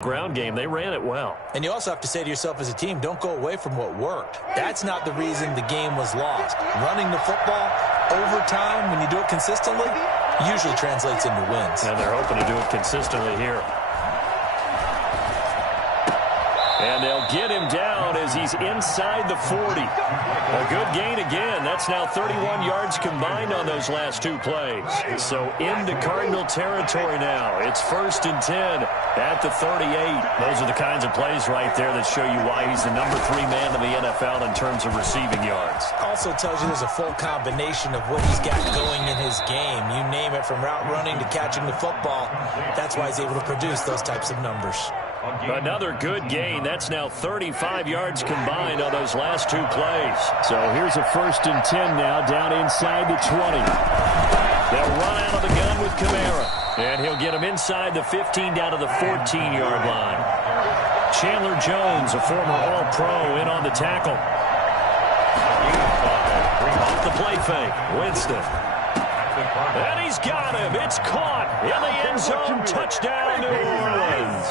Ground game, they ran it well. And you also have to say to yourself as a team, don't go away from what worked. That's not the reason the game was lost. Running the football over time, when you do it consistently, usually translates into wins. And they're hoping to do it consistently here. And they'll get him down as he's inside the 40. A good gain again. That's now 31 yards combined on those last two plays. So into Cardinal territory now. It's 1st and 10 at the 38. Those are the kinds of plays right there that show you why he's the number 3 man in the NFL in terms of receiving yards. Also tells you there's a full combination of what he's got going in his game. You name it, from route running to catching the football. That's why he's able to produce those types of numbers. Another good gain. That's now 35 yards combined on those last two plays. So here's a 1st and 10 now down inside the 20. They'll run out of the gun with Kamara. And he'll get him inside the 15 down to the 14-yard line. Chandler Jones, a former All-Pro, in on the tackle. Off the play fake. Winston. And he's got him. It's caught in the end zone. Touchdown, New Orleans.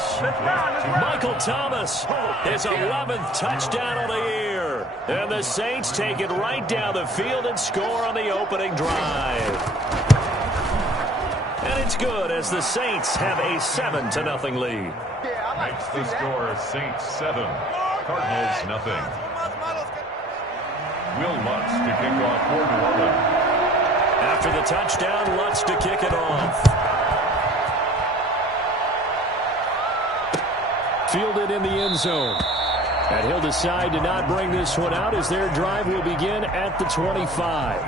Michael Thomas, his 11th touchdown of the year. And the Saints take it right down the field and score on the opening drive. And it's good as the Saints have a 7-0 lead. Makes the score Saints 7, Cardinals nothing. Will Lutz to kick off for New Orleans. After the touchdown, Lutz to kick it off. Fielded in the end zone. And he'll decide to not bring this one out as their drive will begin at the 25.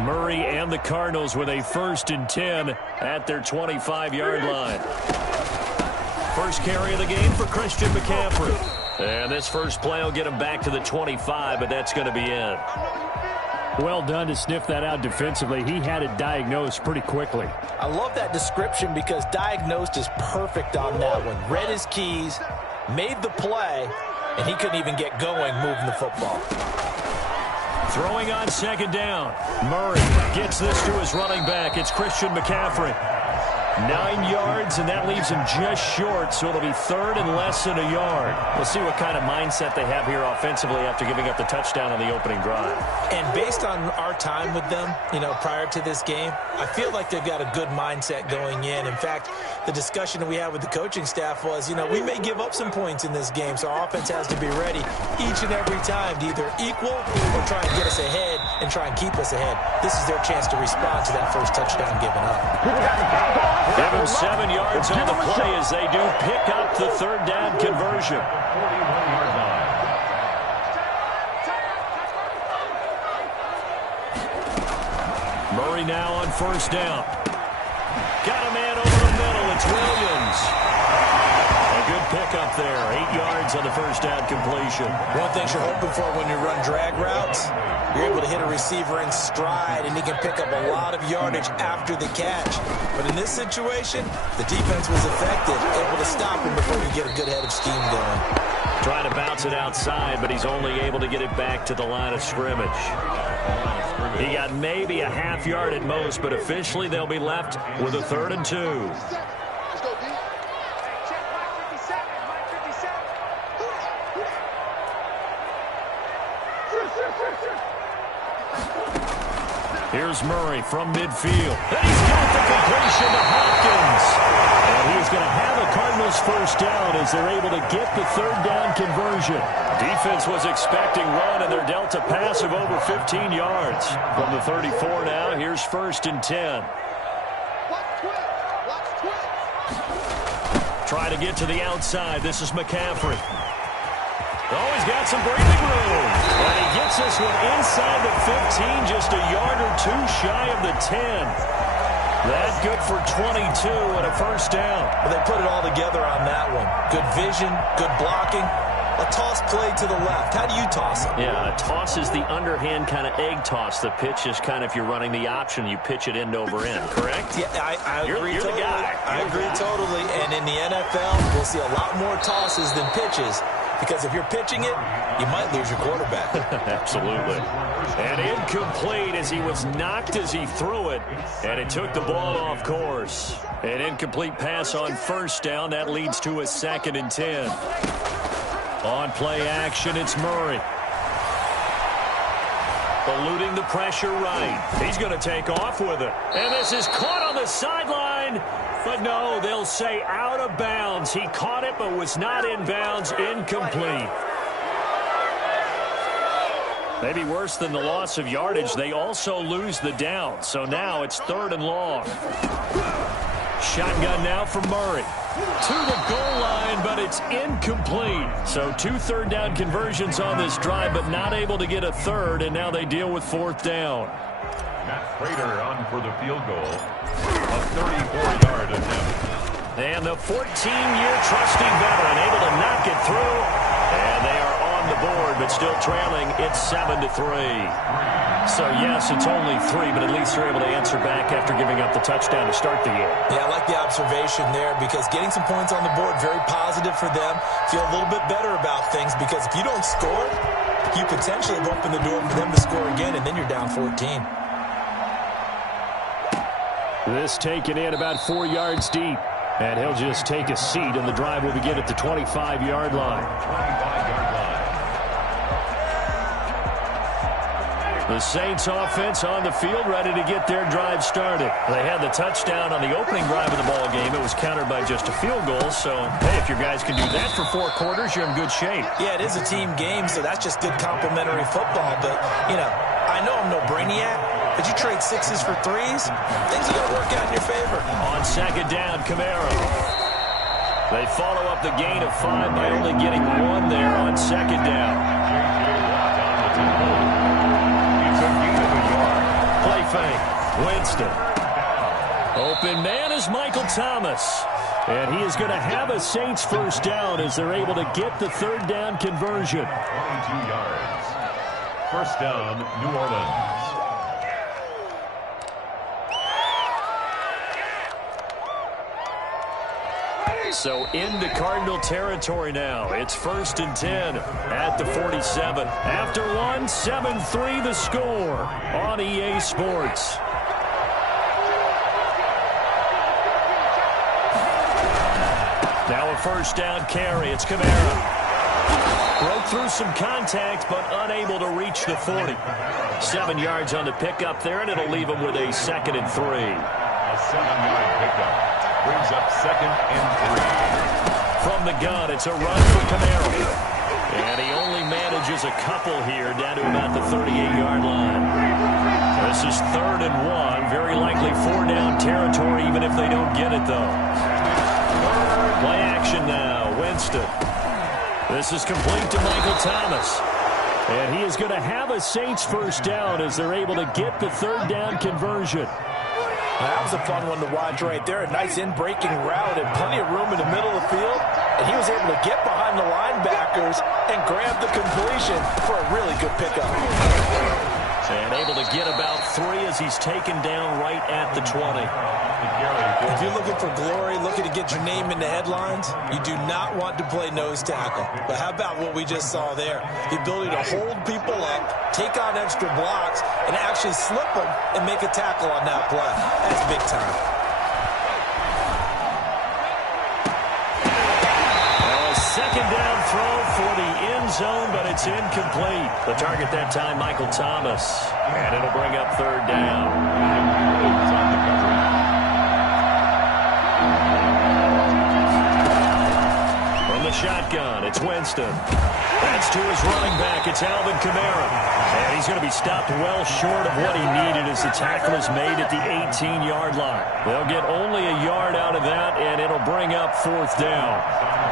Murray and the Cardinals with a 1st and 10 at their 25-yard line. First carry of the game for Christian McCaffrey. And this first play will get him back to the 25, but that's going to be it. Well done to sniff that out defensively. He had it diagnosed pretty quickly. I love that description because diagnosed is perfect on that one. Read his keys, made the play, and he couldn't even get going moving the football. Throwing on 2nd down. Murray gets this to his running back. It's Christian McCaffrey. 9 yards, and that leaves him just short, so it'll be 3rd and less than a yard. We'll see what kind of mindset they have here offensively after giving up the touchdown on the opening drive. And based on our time with them, prior to this game, I feel like they've got a good mindset going in. In fact, the discussion that we had with the coaching staff was, we may give up some points in this game, so our offense has to be ready each and every time to either equal or try and get us ahead and try and keep us ahead. This is their chance to respond to that first touchdown given up. Give him 7 yards on the play as they do pick up the 3rd down conversion. 41-yard line. Murray now on 1st down. Got a man over the middle. It's Williams. A good pickup there. 8 yards on the 1st down completion. One thing you're hoping for when you run drag routes, you're able to hit a receiver in stride, and he can pick up a lot of yardage after the catch. But in this situation, the defense was effective, able to stop him before you get a good head of steam going. Trying to bounce it outside, but he's only able to get it back to the line of scrimmage. He got maybe a half yard at most, but officially they'll be left with a 3rd and 2. Here's Murray from midfield. And he's got the completion to Hopkins. And he's going to have a Cardinals 1st down as they're able to get the 3rd down conversion. Defense was expecting run, and they're dealt a pass of over 15 yards. From the 34 now, here's 1st and 10. Try to get to the outside. This is McCaffrey. Oh, he's got some breathing room. And he gets this one inside the 15, just a yard or two shy of the 10. That good for 22 and a 1st down. Well, they put it all together on that one. Good vision, good blocking. A toss play to the left. How do you toss it? Yeah, a toss is the underhand kind of egg toss. The pitch is kind of if you're running the option, you pitch it end over end, correct? Yeah, I agree you're totally. The guy. I agree totally. And in the NFL, we'll see a lot more tosses than pitches. because if you're pitching it, you might lose your quarterback. Absolutely. And incomplete as he was knocked as he threw it, and it took the ball off course. An incomplete pass on first down. That leads to a 2nd and 10. On play action, it's Murray. Eluding the pressure right. He's going to take off with it. And this is caught on the sideline. But no, they'll say out of bounds. He caught it but was not in bounds. Incomplete. Maybe worse than the loss of yardage, they also lose the down. So now it's 3rd and long. Shotgun now for Murray. To the goal line, but it's incomplete. So 2 third-down conversions on this drive, but not able to get a third, and now they deal with 4th down. Matt Prater on for the field goal. A 34-yard attempt. And the 14-year trusty veteran able to knock it through, and they are on the board, but still trailing. It's 7-3. So, yes, it's only 3, but at least they're able to answer back after giving up the touchdown to start the game. Yeah, I like the observation there because getting some points on the board, very positive for them. Feel a little bit better about things because if you don't score, you potentially have opened the door for them to score again, and then you're down 14. This taken in about 4 yards deep, and he'll just take a seat, and the drive will begin at the 25-yard line. 25-yard line. The Saints offense on the field ready to get their drive started. They had the touchdown on the opening drive of the ball game. It was countered by just a field goal. So, hey, if your guys can do that for 4 quarters, you're in good shape. Yeah, it is a team game, so that's just good complimentary football. But, you know, I know I'm no brainiac, but you trade 6s for 3s, things are going to work out in your favor. On 2nd down, Camaro. They follow up the gain of 5 by only getting 1 there on 2nd down. Play fake. Winston. Open man is Michael Thomas. And he is going to have a Saints first down as they're able to get the 3rd down conversion. 22 yards. First down, New Orleans. So into Cardinal territory now. It's 1st and 10 at the 47. After 1, 7-3 the score on EA Sports. Now a first down carry. It's Camaro. Broke through some contact, but unable to reach the 40. 7 yards on the pickup there, and it'll leave him with a 2nd and 3. A 7-yard pickup. Brings up 2nd and 3. From the gun, it's a run for Camaro. And he only manages a couple here down to about the 38-yard line. This is 3rd and 1. Very likely 4-down territory, even if they don't get it, though. Play action now. Winston. This is complete to Michael Thomas. And he is going to have a Saints first down as they're able to get the 3rd down conversion. That was a fun one to watch right there. A nice in-breaking route and plenty of room in the middle of the field. And he was able to get behind the linebackers and grab the completion for a really good pickup. And able to get about 3 as he's taken down right at the 20. If you're looking for glory, looking to get your name in the headlines, you do not want to play nose tackle. But how about what we just saw there? The ability to hold people up, take on extra blocks, and actually slip them and make a tackle on that play. That's big time. A 2nd down throw for the end zone, but it's incomplete. The target that time, Michael Thomas. And it'll bring up 3rd down. The shotgun, it's Winston. That's to his running back, it's Alvin Kamara. And he's going to be stopped well short of what he needed as the tackle is made at the 18-yard line. They'll get only a yard out of that, and it'll bring up 4th down.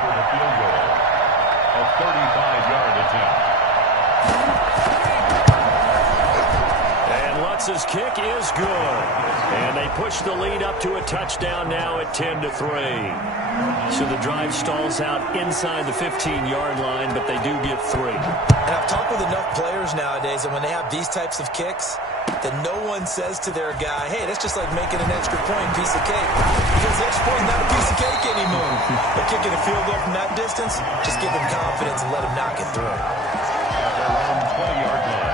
For the field goal, a 35-yard attempt. And Lutz's kick is good. And they push the lead up to a touchdown now at 10-3. So the drive stalls out inside the 15-yard line, but they do get 3. And I've talked with with enough players nowadays, and when they have these types of kicks, that no one says to their guy, hey, that's just like making an extra point, piece of cake. Because the extra point is not a piece of cake anymore. But kicking a field goal from that distance, just give him confidence and let him knock it through. At their own 20-yard line.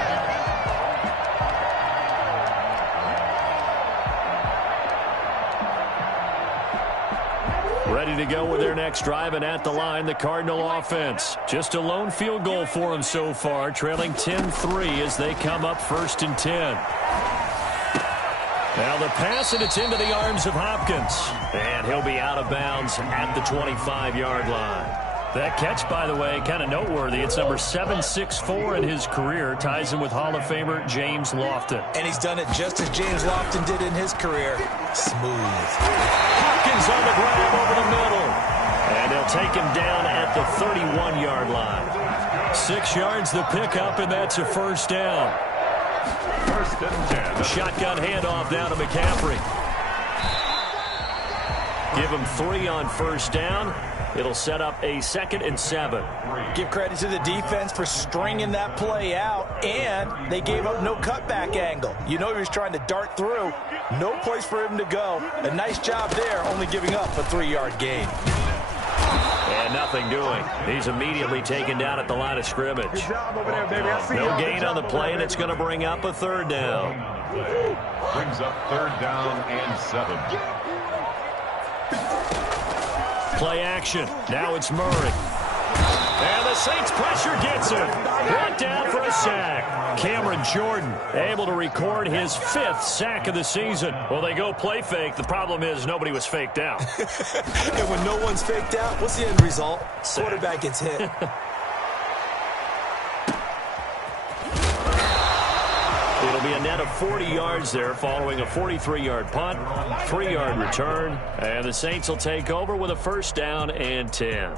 Ready to go with their next drive, and at the line, the Cardinal offense. Just a lone field goal for them so far, trailing 10-3 as they come up 1st and 10. Now the pass, and it's into the arms of Hopkins. And he'll be out of bounds at the 25-yard line. That catch, by the way, kind of noteworthy. It's number 764 in his career. Ties him with Hall of Famer James Lofton. And he's done it just as James Lofton did in his career. Smooth. Hopkins on the grab over the middle. And they'll take him down at the 31-yard line. 6 yards the pickup, and that's a first down. 1st and 10. Shotgun handoff down to McCaffrey. Give him 3 on first down. It'll set up a 2nd and 7. Give credit to the defense for stringing that play out, and they gave up no cutback angle. You know he was trying to dart through. No place for him to go. A nice job there, only giving up a 3-yard gain. And nothing doing. He's immediately taken down at the line of scrimmage. Good job over there, baby. I see No y'all. gain on the play, and it's going to bring up a 3rd down. Brings up 3rd down and 7. Play action. Now it's Murray. And the Saints pressure gets him. Brought down for a sack. Cameron Jordan able to record his 5th sack of the season. Well, they go play fake. The problem is nobody was faked out. And when no one's faked out, what's the end result? Sack. Quarterback gets hit. It'll be a net of 40 yards there following a 43-yard punt, 3-yard return, and the Saints will take over with a 1st down and 10.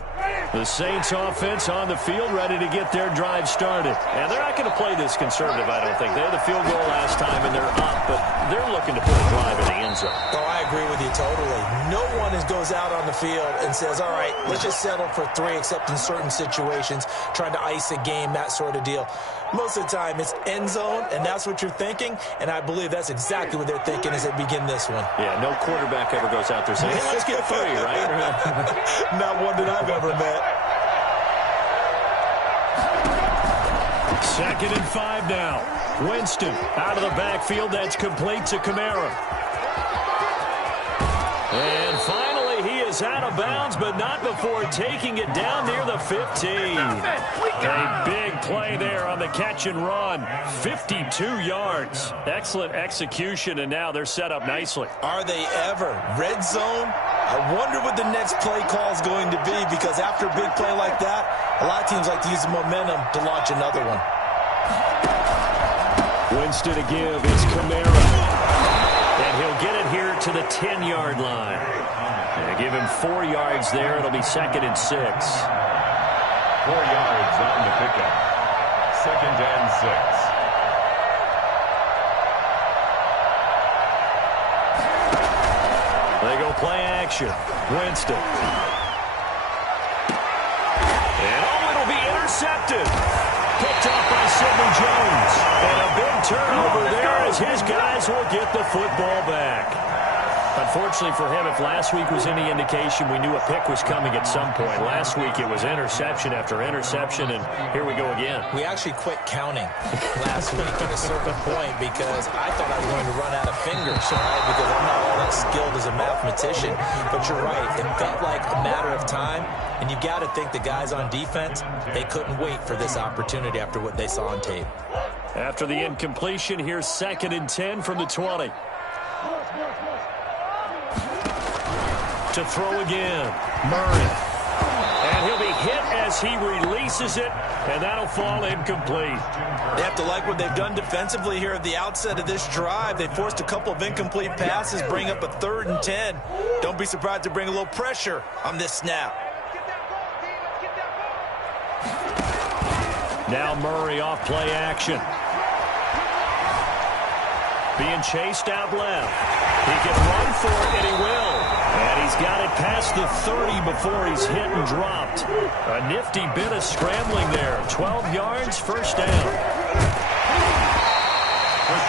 The Saints offense on the field ready to get their drive started. And they're not going to play this conservative, I don't think. They had the field goal last time, and they're up, but they're looking to put a drive in the end zone. Oh, I agree with you totally. No one goes out on the field and says, all right, let's just settle for 3, except in certain situations, trying to ice a game, that sort of deal. Most of the time, it's end zone, and that's what you're thinking, and I believe that's exactly what they're thinking as they begin this one. Yeah, no quarterback ever goes out there saying, hey, let's get 3, right? Not one that I've ever met. 2nd and 5 now. Winston out of the backfield. That's complete to Kamara. And finally, he is out of bounds, but not before taking it down near the 15. A big play there on the catch and run. 52 yards. Excellent execution, and now they're set up nicely. Are they ever? Red zone? I wonder what the next play call is going to be, because after a big play like that, a lot of teams like to use the momentum to launch another one. Winston to give. It's Kamara. And he'll get it here to the 10-yard line. And give him 4 yards there. It'll be 2nd and 6. 4 yards on the pickup. 2nd and 6. They go play action. Winston. And it'll be intercepted. Picked off by Sidney Jones. And a big turnover there as his guys will get the football back. Unfortunately for him, if last week was any indication, we knew a pick was coming at some point. Last week it was interception after interception, and here we go again. We actually quit counting last week at a certain point because I thought I was going to run out of fingers, right? Because I'm not all that skilled as a mathematician. But you're right. It felt like a matter of time, and you got to think the guys on defense, they couldn't wait for this opportunity after what they saw on tape. After the incompletion, here's 2nd and 10 from the 20. To throw again, Murray. And he'll be hit as he releases it, and that'll fall incomplete. They have to like what they've done defensively here at the outset of this drive. They forced a couple of incomplete passes, bring up a 3rd and 10. Don't be surprised to bring a little pressure on this snap. Now Murray off play action. Being chased out left. He can run for it, and he will. And he's got it past the 30 before he's hit and dropped. A nifty bit of scrambling there. 12 yards, first down.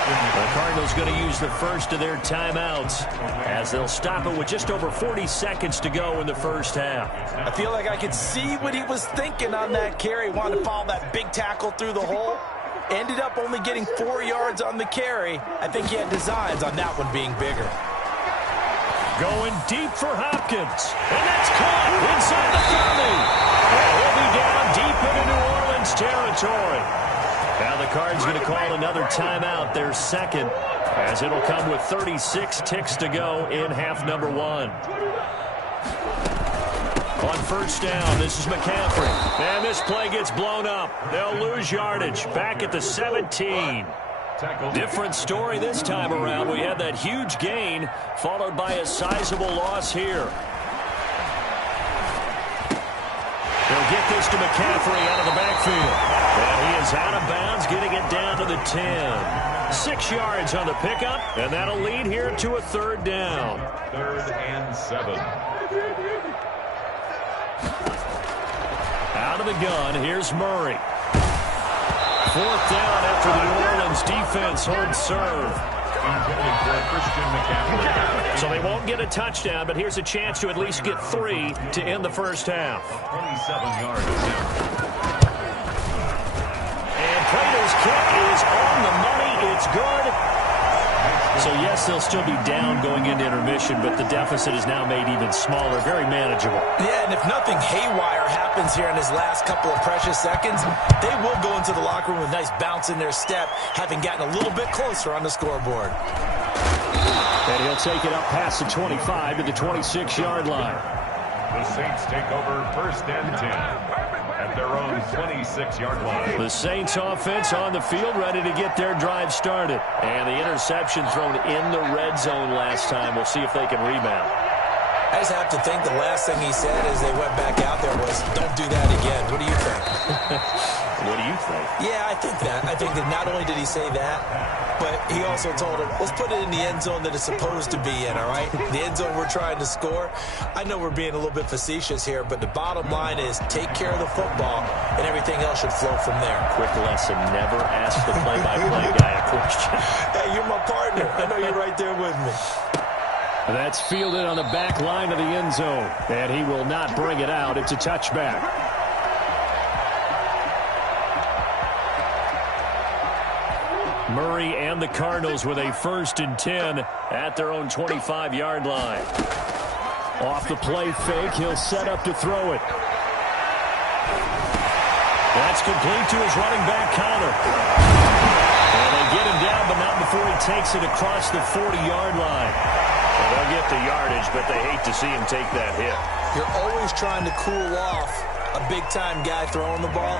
The Cardinals going to use the first of their timeouts as they'll stop it with just over 40 seconds to go in the first half. I feel like I could see what he was thinking on that carry. Wanted to follow that big tackle through the hole. Ended up only getting 4 yards on the carry. I think he had designs on that one being bigger. Going deep for Hopkins. And that's caught inside the 30. And he'll be down deep into New Orleans territory. Now the Cards going to call another timeout, their second, as it'll come with 36 ticks to go in half number one. On first down, this is McCaffrey. And this play gets blown up. They'll lose yardage back at the 17. Different story this time around. We had that huge gain followed by a sizable loss here. They'll get this to McCaffrey out of the backfield. And he is out of bounds, getting it down to the 10. 6 yards on the pickup, and that'll lead here to a third down. 3rd and 7. Out of the gun, here's Murray. 4th down after the New Orleans defense holds serve. So they won't get a touchdown, but here's a chance to at least get 3 to end the first half. 27 yards attempt. And Prato's kick is on the money. It's good. So, yes, they'll still be down going into intermission, but the deficit is now made even smaller, very manageable. Yeah, and if nothing haywire happens here in his last couple of precious seconds, they will go into the locker room with a nice bounce in their step, having gotten a little bit closer on the scoreboard. And he'll take it up past the 25 to the 26-yard line. The Saints take over 1st and 10 at their own 26-yard line. The Saints offense on the field, ready to get their drive started. And the interception thrown in the red zone last time. We'll see if they can rebound. I just have to think the last thing he said as they went back out there was, don't do that again. What do you think? What do you think? Yeah, I think that. I think that not only did he say that, but he also told him, let's put it in the end zone that it's supposed to be in, all right? The end zone we're trying to score. I know we're being a little bit facetious here, but the bottom line is take care of the football, and everything else should flow from there. Quick lesson, never ask the play-by-play guy a question. Hey, you're my partner. I know you're right there with me. That's fielded on the back line of the end zone, and he will not bring it out. It's a touchback. Murray and the Cardinals with a 1st and 10 at their own 25-yard line. Off the play fake, he'll set up to throw it. That's complete to his running back, Connor. And they get him down, but not before he takes it across the 40-yard line. Well, they'll get the yardage, but they hate to see him take that hit. You're always trying to cool off a big-time guy throwing the ball,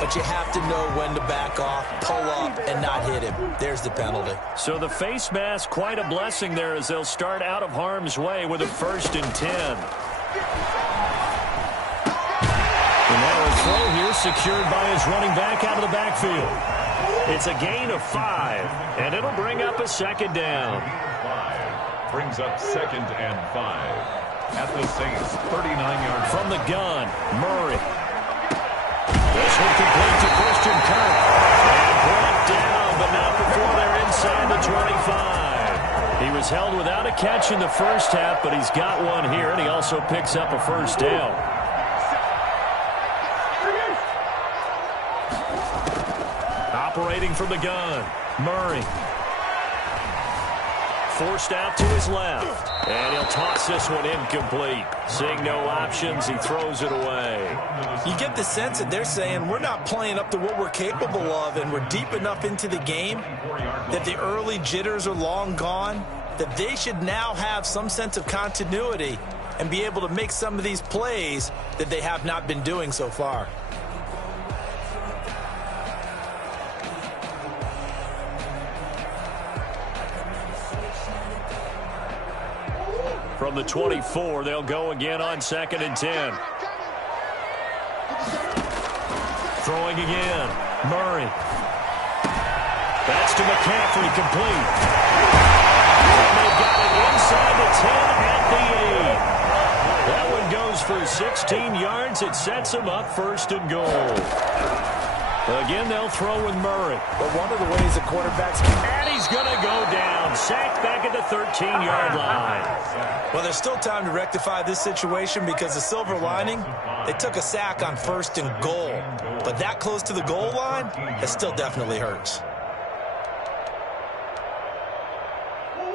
but you have to know when to back off, pull up, and not hit him. There's the penalty. So the face mask, quite a blessing there as they'll start out of harm's way with a 1st and 10. And now a throw here secured by his running back out of the backfield. It's a gain of 5, and it'll bring up a 2nd down. 5 brings up 2nd and 5 at the Saints' 39-yard line. From the gun, Murray. This one complete to Christian Kirk. And brought down, but not before they're inside the 25. He was held without a catch in the first half, but he's got one here, and he also picks up a 1st down. Operating from the gun, Murray. Forced out to his left. And he'll toss this one incomplete. Seeing no options, he throws it away. You get the sense that they're saying we're not playing up to what we're capable of, and we're deep enough into the game that the early jitters are long gone, that they should now have some sense of continuity and be able to make some of these plays that they have not been doing so far. From the 24, they'll go again on 2nd and 10. Throwing again. Murray. That's to McCaffrey, complete. And they got it inside the 10 at the 8. That one goes for 16 yards. It sets him up 1st and goal. Again, they'll throw with Murray. But one of the ways the quarterbacks... And he's going to go down. Sacked back at the 13-yard line. Well, there's still time to rectify this situation because the silver lining, they took a sack on 1st and goal. But that close to the goal line, it still definitely hurts.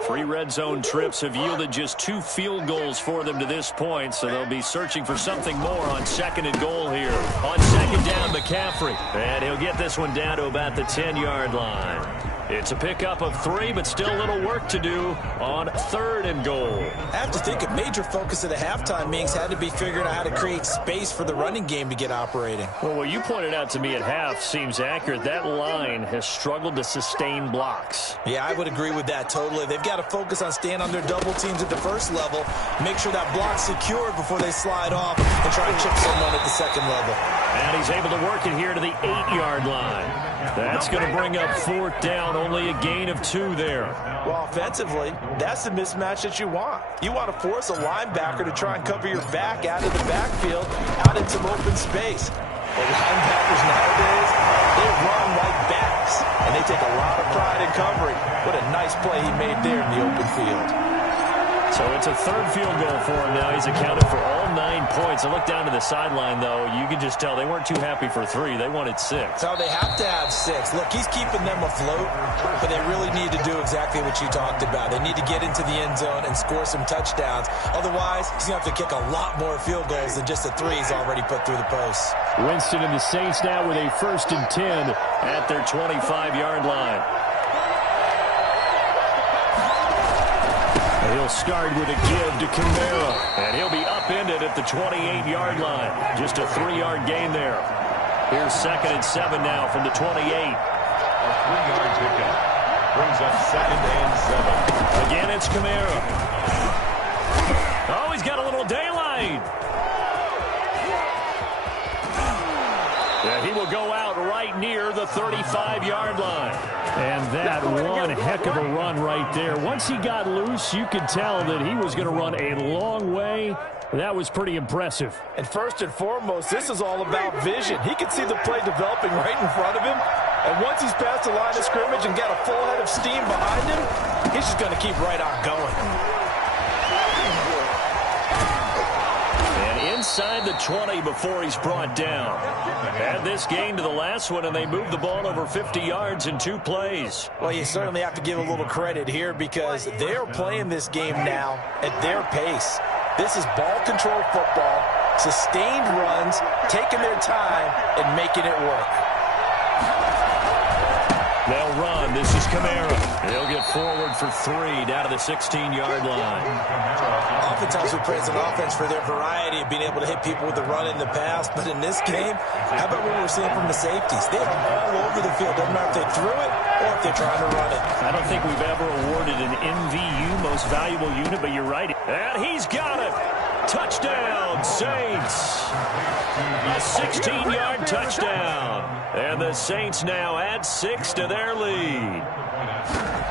3 red zone trips have yielded just 2 field goals for them to this point, so they'll be searching for something more on 2nd and goal here. On 2nd down, McCaffrey. And he'll get this one down to about the 10-yard line. It's a pickup of 3, but still a little work to do on 3rd and goal. I have to think a major focus of the halftime meetings had to be figuring out how to create space for the running game to get operating. Well, what you pointed out to me at half seems accurate. That line has struggled to sustain blocks. Yeah, I would agree with that totally. They've got to focus on staying on their double teams at the 1st level, make sure that block's secured before they slide off and try to chip someone at the 2nd level. And he's able to work it here to the 8-yard line. That's going to bring up 4th down, only a gain of 2 there. Well, offensively, that's the mismatch that you want. You want to force a linebacker to try and cover your back out of the backfield, out in some open space. But linebackers nowadays, they run like backs, and they take a lot of pride in covering. What a nice play he made there in the open field. So it's a 3rd field goal for him now. He's accounted for all 9 points. I look down to the sideline, though. You can just tell they weren't too happy for 3. They wanted 6. So they have to have 6. Look, he's keeping them afloat, but they really need to do exactly what you talked about. They need to get into the end zone and score some touchdowns. Otherwise, he's going to have to kick a lot more field goals than just the 3 he's already put through the posts. Winston and the Saints now with a 1st and 10 at their 25-yard line. He'll start with a give to Kamara, and he'll be upended at the 28-yard line. Just a 3-yard gain there. Here's 2nd and 7 now from the 28. A 3-yard pickup brings up 2nd and 7. Again, it's Kamara. Oh, he's got a little daylight. Yeah, he will go out right near the 35-yard line. And that one heck of a run right there. Once he got loose, you could tell that he was going to run a long way. That was pretty impressive. And first and foremost, this is all about vision. He could see the play developing right in front of him. And once he's past the line of scrimmage and got a full head of steam behind him, he's just going to keep right on going. Inside the 20 before he's brought down. Add this gain to the last one, and they moved the ball over 50 yards in 2 plays. Well, you certainly have to give a little credit here because they're playing this game now at their pace. This is ball control football, sustained runs, taking their time, and making it work. They'll run. This is Kamara. He'll get forward for 3 down to the 16-yard line. Oftentimes we praise an offense for their variety of being able to hit people with the run in the past, but in this game, how about what we're seeing from the safeties? They're all over the field. Doesn't matter if they threw it or if they're trying to run it. I don't think we've ever awarded an MVU, most valuable unit, but you're right. And he's got it. Touchdown, Saints. A 16-yard touchdown. And the Saints now add 6 to their lead.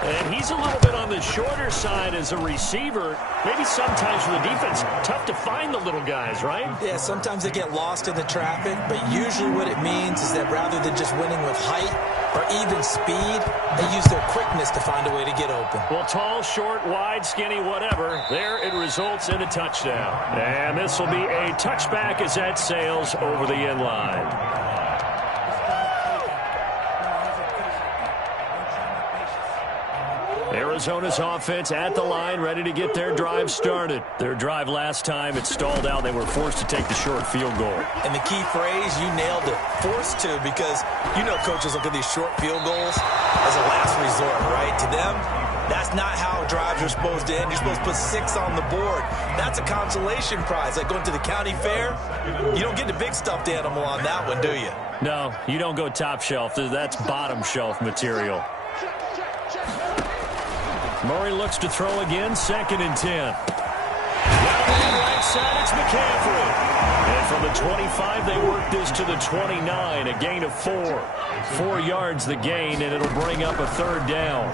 And he's a little bit on the shorter side as a receiver. Maybe sometimes for the defense, tough to find the little guys, right? Yeah, sometimes they get lost in the traffic, but usually what it means is that rather than just winning with height or even speed, they use their quickness to find a way to get open. Well, tall, short, wide, skinny, whatever, there it results in a touchdown. And this will be a touchback as that sails over the end line. Arizona's offense at the line, ready to get their drive started. Their drive last time, it stalled out. They were forced to take the short field goal. And the key phrase, you nailed it, forced to, because you know coaches look at these short field goals as a last resort, right? To them, that's not how drives are supposed to end. You're supposed to put 6 on the board. That's a consolation prize. Like going to the county fair, you don't get the big stuffed animal on that one, do you? No, you don't go top shelf. That's bottom shelf material. Murray looks to throw again, 2nd and 10. Right side, it's McCaffrey. And from the 25, they work this to the 29, a gain of 4. 4 yards the gain, and it'll bring up a 3rd down.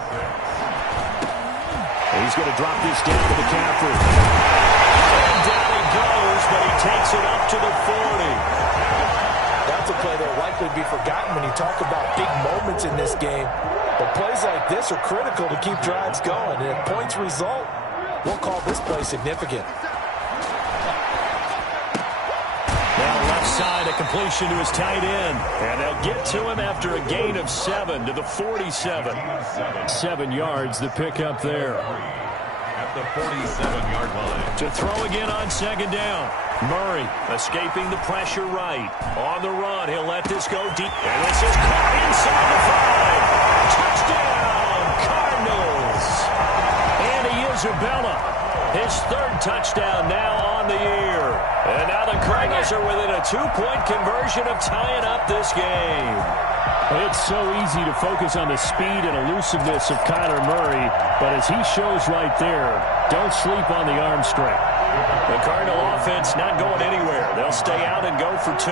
He's going to drop this down to McCaffrey. And down he goes, but he takes it up to the 40. That's a play that will likely be forgotten when you talk about big moments in this game. But plays like this are critical to keep drives going. And if points result, we'll call this play significant. Now left side, a completion to his tight end. And they'll get to him after a gain of 7 to the 47. 7 yards, the pickup there. At the 47-yard line. To throw again on second down. Murray escaping the pressure right. On the run, he'll let this go deep. And this is caught inside the 5. Touchdown, Cardinals. Andy Isabella, his 3rd touchdown now on the year. And now the Cardinals are within a 2-point conversion of tying up this game. It's so easy to focus on the speed and elusiveness of Kyler Murray, but as he shows right there, don't sleep on the arm strength. The Cardinal offense not going anywhere. They'll stay out and go for 2.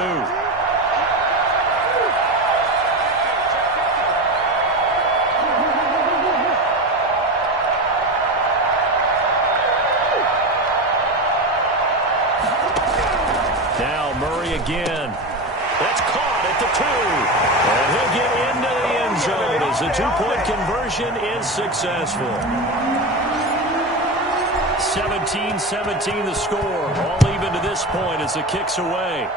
Now Murray again. That's caught at the 2. And he'll get into the end zone as the 2-point conversion is successful. 17-17 the score. All even to this point as the kick's away.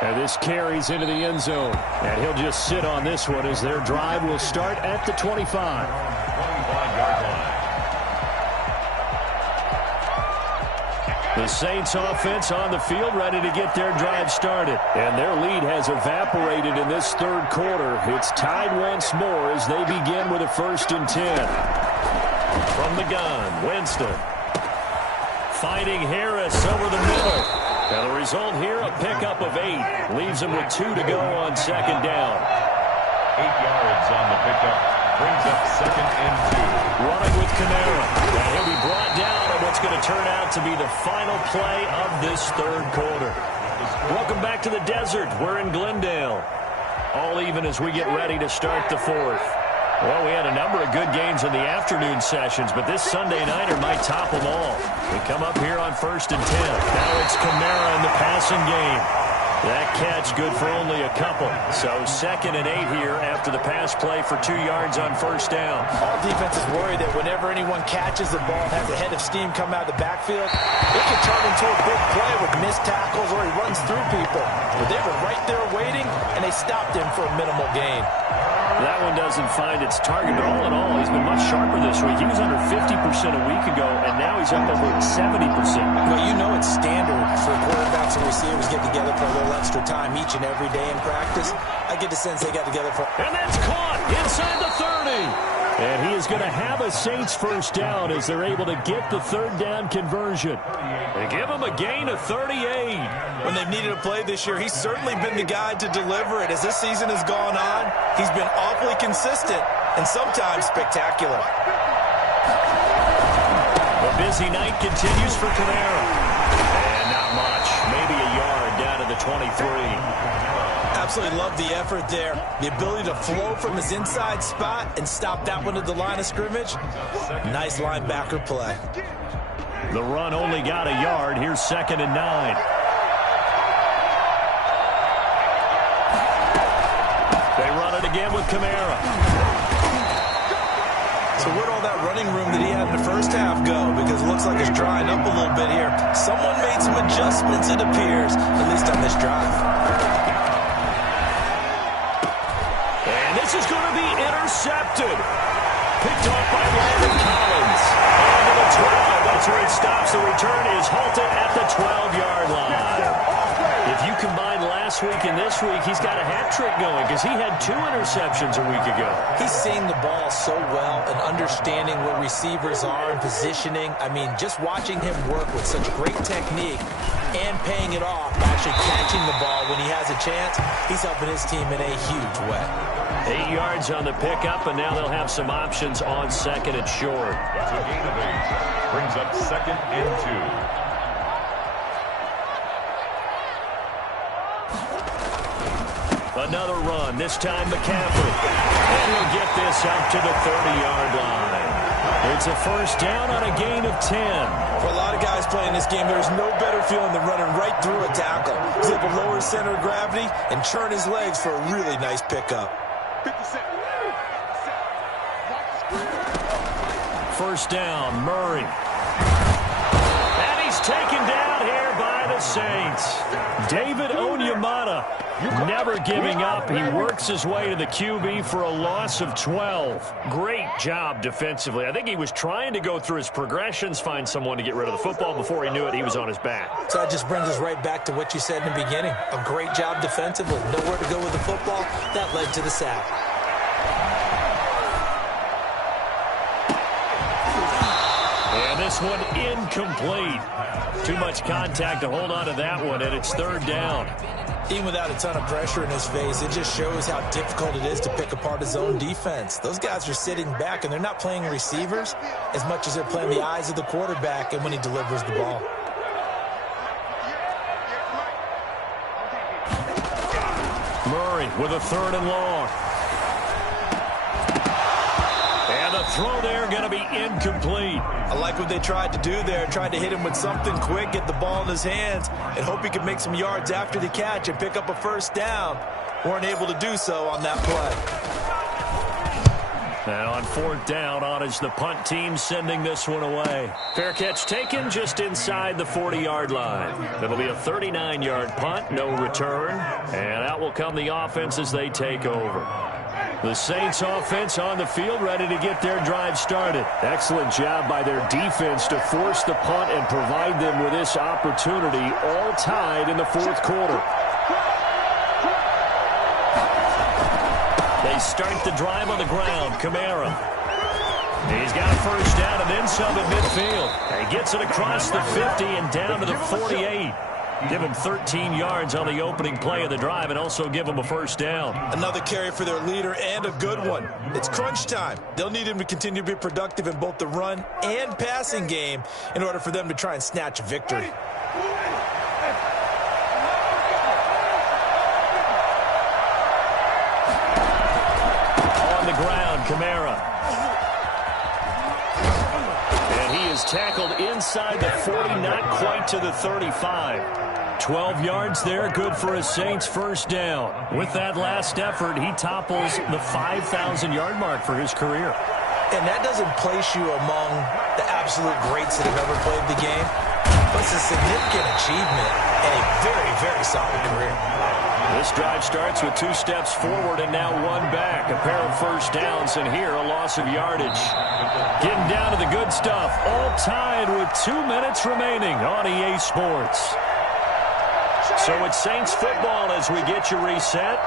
And this carries into the end zone. And he'll just sit on this one as their drive will start at the 25. 25-yard line. The Saints offense on the field ready to get their drive started. And their lead has evaporated in this 3rd quarter. It's tied once more as they begin with a 1st and 10. From the gun, Winston. Fighting Harris over the middle. Now the result here, a pickup of 8. Leaves him with 2 to go on second down. 8 yards on the pickup. Brings up 2nd and 2. Running with Kamara. And he'll be brought down on what's going to turn out to be the final play of this 3rd quarter. Welcome back to the desert. We're in Glendale. All even as we get ready to start the 4th. Well, we had a number of good games in the afternoon sessions, but this Sunday nighter might top them all. We come up here on 1st and 10. Now it's Kamara in the passing game. That catch good for only a couple. So 2nd and 8 here after the pass play for 2 yards on 1st down. All defenses worry that whenever anyone catches the ball and has a head of steam come out of the backfield, it can turn into a big play with missed tackles or he runs through people. But they were right there waiting, and they stopped him for a minimal gain. That one doesn't find its target, but all in all, he's been much sharper this week. He was under 50% a week ago, and now he's up over 70%. Well, you know it's standard for quarterbacks and receivers get together for a little extra time each and every day in practice. I get the sense they got together for... And that's caught inside the 30. And he is going to have a Saints 1st down as they're able to get the 3rd down conversion. They give him a gain of 38. When they've needed a play this year, he's certainly been the guy to deliver it. As this season has gone on, he's been awfully consistent and sometimes spectacular. The busy night continues for Kamara. And not much. Maybe a yard down to the 23. Absolutely love the effort there. The ability to flow from his inside spot and stop that one at the line of scrimmage. Nice linebacker play. The run only got a yard. Here's 2nd and 9. They run it again with Kamara. So where'd all that running room that he had in the first half go? Because it looks like it's drying up a little bit here. Someone made some adjustments, it appears, at least on this drive. This is going to be intercepted. Picked off by Landon Collins. And to the 12. That's where it stops. The return is halted at the 12-yard line. If you combine last week and this week, he's got a hat trick going because he had 2 interceptions a week ago. He's seeing the ball so well and understanding where receivers are and positioning. I mean, just watching him work with such great technique and paying it off, actually catching the ball when he has a chance, he's helping his team in a huge way. 8 yards on the pickup, and now they'll have some options on 2nd and short. It's a gain of 8. Brings up 2nd and 2. Another run, this time McCaffrey. And he'll get this out to the 30-yard line. It's a first down on a gain of 10. For a lot of guys playing this game, there's no better feeling than running right through a tackle. He's able to lower his center of gravity and churn his legs for a really nice pickup. First down, Murray. And he's taken down here by the Saints. David Onyemata never giving up. He works his way to the QB for a loss of 12. Great job defensively. I think he was trying to go through his progressions, find someone to get rid of the football. Before he knew it, he was on his back. So that just brings us right back to what you said in the beginning. A great job defensively. Nowhere to go with the football. That led to the sack. And this one incomplete. Too much contact to hold on to that one, and it's third down. Even without a ton of pressure in his face, it just shows how difficult it is to pick apart his own defense. Those guys are sitting back, and they're not playing receivers as much as they're playing the eyes of the quarterback and when he delivers the ball. Murray with a third and long. And the throw there going to be incomplete. I like what they tried to do there, tried to hit him with something quick, get the ball in his hands, and hope he could make some yards after the catch and pick up a first down. Weren't able to do so on that play. Now on fourth down, on is the punt team sending this one away. Fair catch taken just inside the 40-yard line. It'll be a 39-yard punt, no return, and out will come the offense as they take over. The Saints offense on the field, ready to get their drive started. Excellent job by their defense to force the punt and provide them with this opportunity, all tied in the fourth quarter. They start the drive on the ground. Kamara. He's got a first down and then some at midfield. And he gets it across the 50 and down to the 48. Give him 13 yards on the opening play of the drive and also give him a first down. Another carry for their leader and a good one. It's crunch time. They'll need him to continue to be productive in both the run and passing game in order for them to try and snatch a victory. On the ground, Kamara. And he is tackled inside the 40, not quite to the 35. 12 yards there, good for a Saints first down. With that last effort, he topples the 5,000-yard mark for his career. And that doesn't place you among the absolute greats that have ever played the game, but it's a significant achievement and a very, very solid career. This drive starts with 2 steps forward and now 1 back. A pair of first downs, and here a loss of yardage. Getting down to the good stuff, all tied with 2 minutes remaining on EA Sports. So it's Saints football as we get you reset.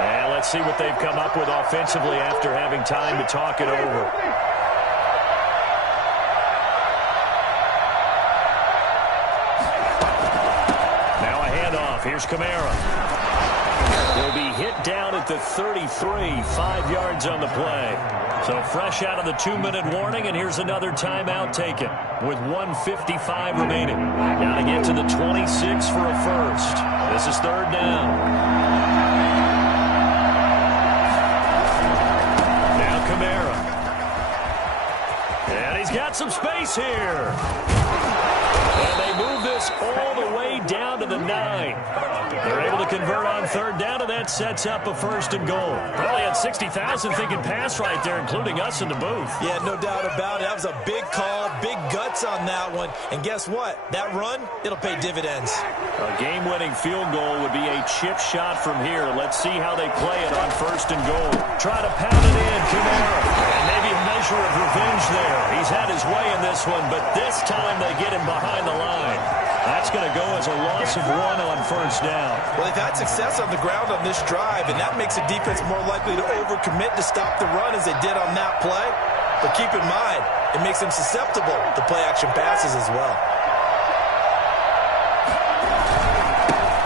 And let's see what they've come up with offensively after having time to talk it over. Now a handoff. Here's Kamara. He'll be hit down at the 33, 5 yards on the play. So fresh out of the 2-minute warning, and here's another timeout taken with 1:55 remaining. Now to get to the 26 for a first. This is third down. Now Kamara. And he's got some space here. And they move this all the way down to the 9. They're able to convert on third down, and that sets up a first and goal. Probably had 60,000 thinking pass right there, including us in the booth. Yeah, no doubt about it. That was a big call, big guts on that one. And guess what? That run, it'll pay dividends. A game-winning field goal would be a chip shot from here. Let's see how they play it on first and goal. Try to pound it in, Kamara. And maybe a measure of revenge there. He's had his way in this one, but this time they get him behind the line. That's going to go as a loss of 1 on first down. Well, they've had success on the ground on this drive, and that makes the defense more likely to overcommit to stop the run as they did on that play. But keep in mind, it makes them susceptible to play-action passes as well.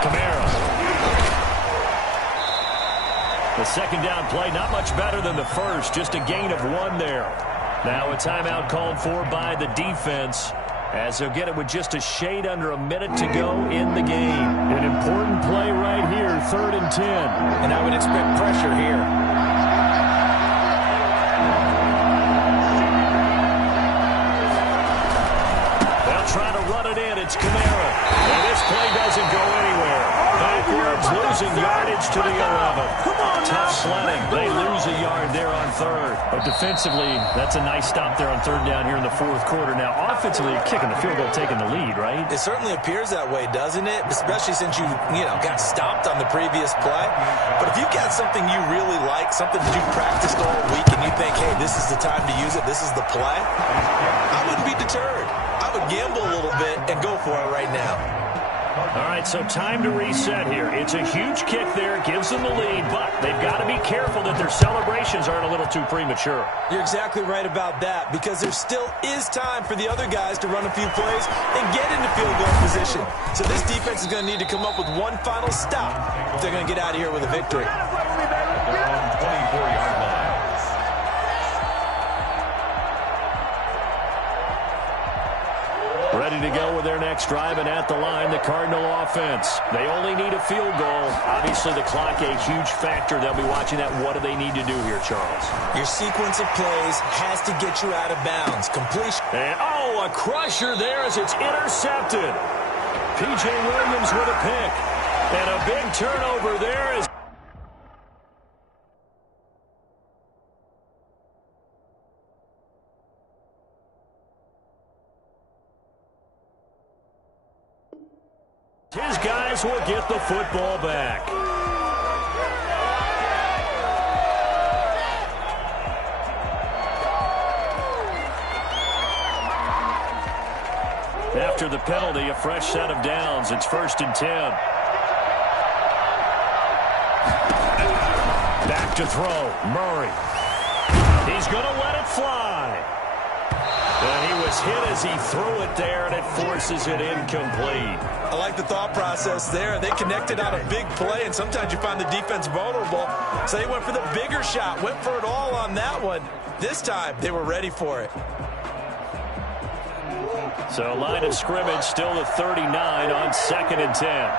Kamara. The second down play, not much better than the first, just a gain of 1 there. Now a timeout called for by the defense. as they'll get it with just a shade under a minute to go in the game. An important play right here, 3rd and 10. And I would expect pressure here. They'll try to run it in. It's Kamara. And this play doesn't go anywhere. Backwards, losing yardage to the 11. Tough sledding. They lose a yard there on 3rd. But defensively, that's a nice stop there on 3rd down here in the 4th quarter. Now, offensively, you're kicking the field goal, taking the lead, right? It certainly appears that way, doesn't it? Especially since you got stopped on the previous play. But if you've got something you really like, something that you've practiced all week, and you think, hey, this is the time to use it, this is the play, I wouldn't be deterred. I would gamble a little bit and go for it right now. All right, so time to reset here. It's a huge kick there, gives them the lead, but they've got to be careful that their celebrations aren't a little too premature. You're exactly right about that, because there still is time for the other guys to run a few plays and get into field goal position. So this defense is going to need to come up with one final stop if they're going to get out of here with a victory. They're on 24-yard line. Ready to go with their next drive, and at the line, the Cardinal offense. They only need a field goal. Obviously, the clock a huge factor. They'll be watching that. What do they need to do here, Charles? Your sequence of plays has to get you out of bounds. Completion. And, a crusher there as it's intercepted. P.J. Williams with a pick. And a big turnover there as his guys will get the football back. After the penalty, a fresh set of downs. It's 1st and 10. Back to throw. Murray. He's going to let it fly. And he was hit as he threw it there, and it forces it incomplete. I like the thought process there. They connected on a big play, and sometimes you find the defense vulnerable. So they went for the bigger shot, went for it all on that one. This time, they were ready for it. So line of scrimmage still at 39 on 2nd and 10.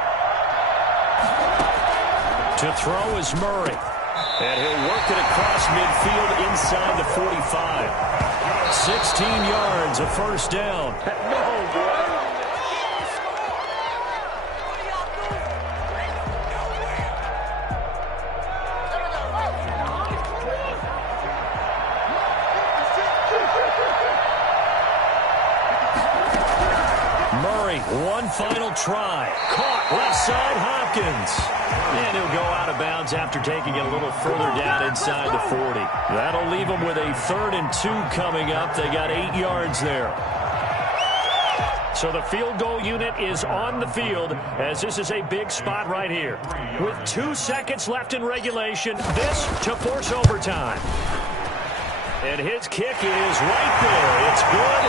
To throw is Murray. And he'll work it across midfield inside the 45. 16 yards, a 1st down. Murray, one final try. Caught left side, Hopkins. And he'll go out of bounds after taking it a little further down inside the 40. That'll leave them with a 3rd and 2 coming up. They got 8 yards there. So the field goal unit is on the field as this is a big spot right here. With 2 seconds left in regulation, this to force overtime. And his kick is right there. It's good,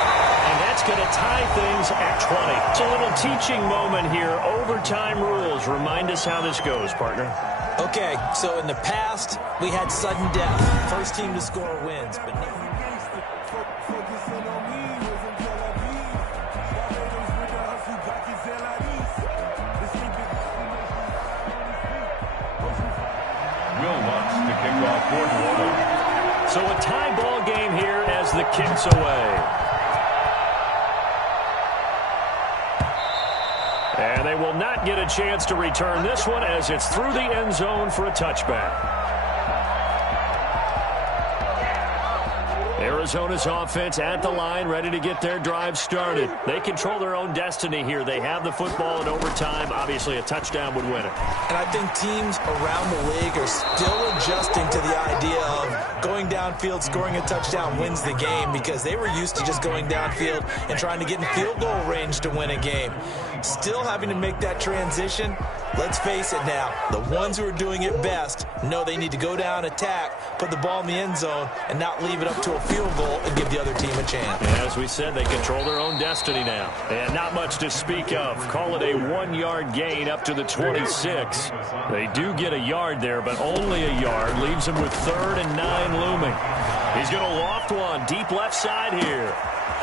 and that's going to tie things at 20. It's a little teaching moment here. Overtime rules. Remind us how this goes, partner. Okay, so in the past, we had sudden death. First team to score wins. But now Will Lutz to kick off for New Orleans. So a tie ball game here as the kick's away. And they will not get a chance to return this one as it's through the end zone for a touchback. Arizona's offense at the line, ready to get their drive started. They control their own destiny here. They have the football in overtime. Obviously, a touchdown would win it. And I think teams around the league are still adjusting to the idea of going downfield, scoring a touchdown wins the game, because they were used to just going downfield and trying to get in field goal range to win a game. Still having to make that transition. Let's face it now, the ones who are doing it best know they need to go down, attack, put the ball in the end zone, and not leave it up to a field goal and give the other team a chance. And as we said, they control their own destiny now. And not much to speak of. Call it a 1-yard gain up to the 26. They do get a yard there, but only a yard. Leaves them with 3rd and 9 looming. He's going to loft one deep left side here.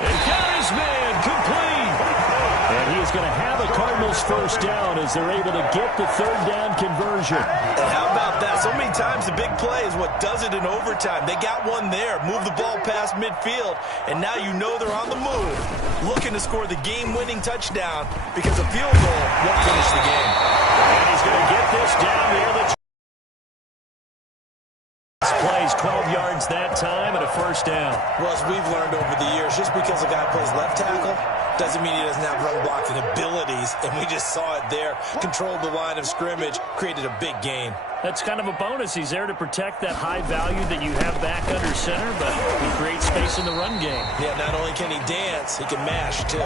And got his man complete. And he is going to have a Cardinals first down as they're able to get the third down conversion. And how about that? So many times the big play is what does it in overtime. They got one there, move the ball past midfield, and now you know they're on the move, looking to score the game-winning touchdown because a field goal won't finish the game. And he's going to get this down near the plays 12 yards that time and a first down. Well, as we've learned over the years, just because a guy plays left tackle doesn't mean he doesn't have run blocking abilities, and we just saw it there. Controlled the line of scrimmage, created a big gain. That's kind of a bonus. He's there to protect that high value that you have back under center, but he creates space in the run game. Yeah, not only can he dance, he can mash, too.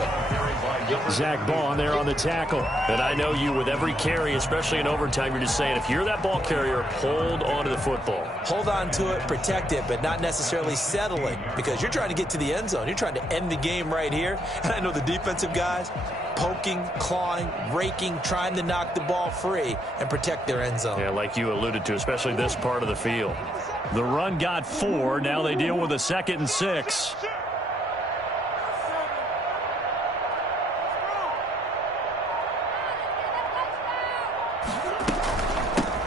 Zach Bond there on the tackle. And I know you, with every carry, especially in overtime, you're just saying, if you're that ball carrier, hold on to the football. Hold on to it, protect it, but not necessarily settle it, because you're trying to get to the end zone. You're trying to end the game right here. And I know the defensive guys poking, clawing, raking, trying to knock the ball free and protect their end zone. Yeah, like you alluded to, especially this part of the field. The run got 4. Now they deal with a 2nd and 6.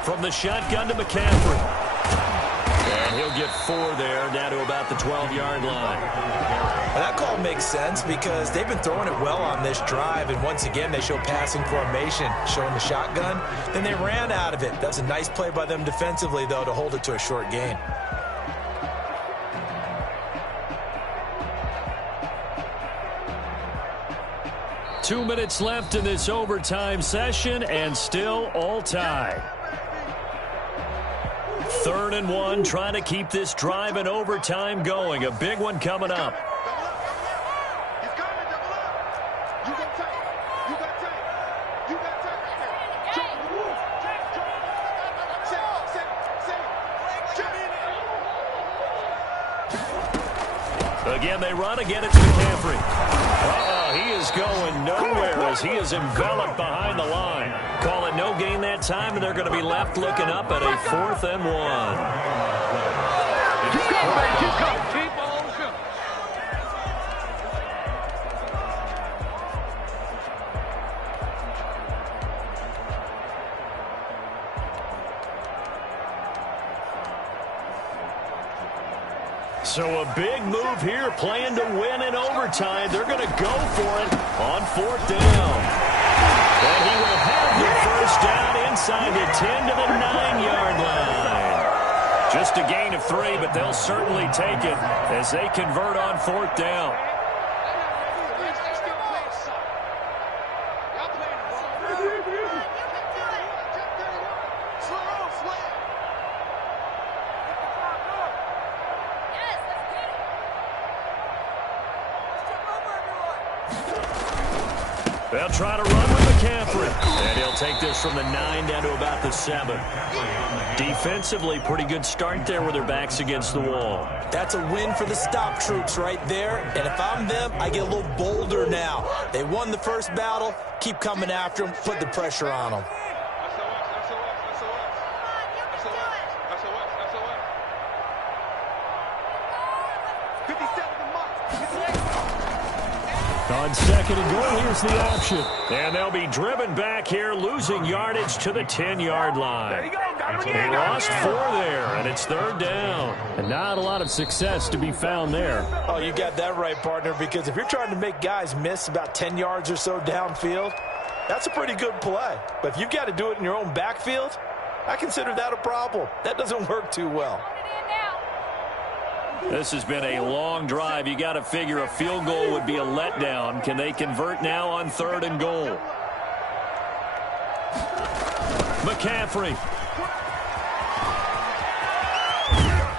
From the shotgun to McCaffrey. And he'll get 4 there, down to about the 12-yard line. Well, that call makes sense because they've been throwing it well on this drive, and once again they show passing formation, showing the shotgun. Then they ran out of it. That's a nice play by them defensively, though, to hold it to a short gain. Two minutes left in this overtime session, and still all tied. 3rd and 1, trying to keep this drive in overtime going. A big one coming up. Again, they run. Again, it's McCaffrey. He is going nowhere as he is enveloped behind the line. Call it no gain that time, and they're going to be left looking up at a 4th and 1. Keep going, keep going. Keep on coming. So a big move here, playing to win in overtime. They're going to go for it on 4th down. And he will have the first down inside the 10 to the 9-yard line. Just a gain of 3, but they'll certainly take it as they convert on 4th down. They'll try to run with McCaffrey. And he'll take this from the 9 down to about the 7. Defensively, pretty good start there with their backs against the wall. That's a win for the stop troops right there. And if I'm them, I get a little bolder now. They won the first battle. Keep coming after them. Put the pressure on them. On 2nd and goal, here's the option. And they'll be driven back here, losing yardage to the 10-yard line. There you go. Got him They again. lost 4 there, and it's 3rd down. And not a lot of success to be found there. Oh, you got that right, partner, because if you're trying to make guys miss about 10 yards or so downfield, that's a pretty good play. But if you've got to do it in your own backfield, I consider that a problem. That doesn't work too well. This has been a long drive. You got to figure a field goal would be a letdown. Can they convert now on 3rd and goal? McCaffrey.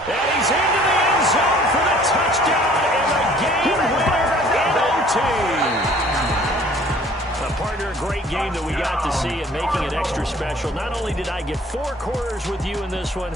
And he's into the end zone for the touchdown and the game winner in OT. Partner, a great game that we got to see and making it extra special. Not only did I get 4 quarters with you in this one,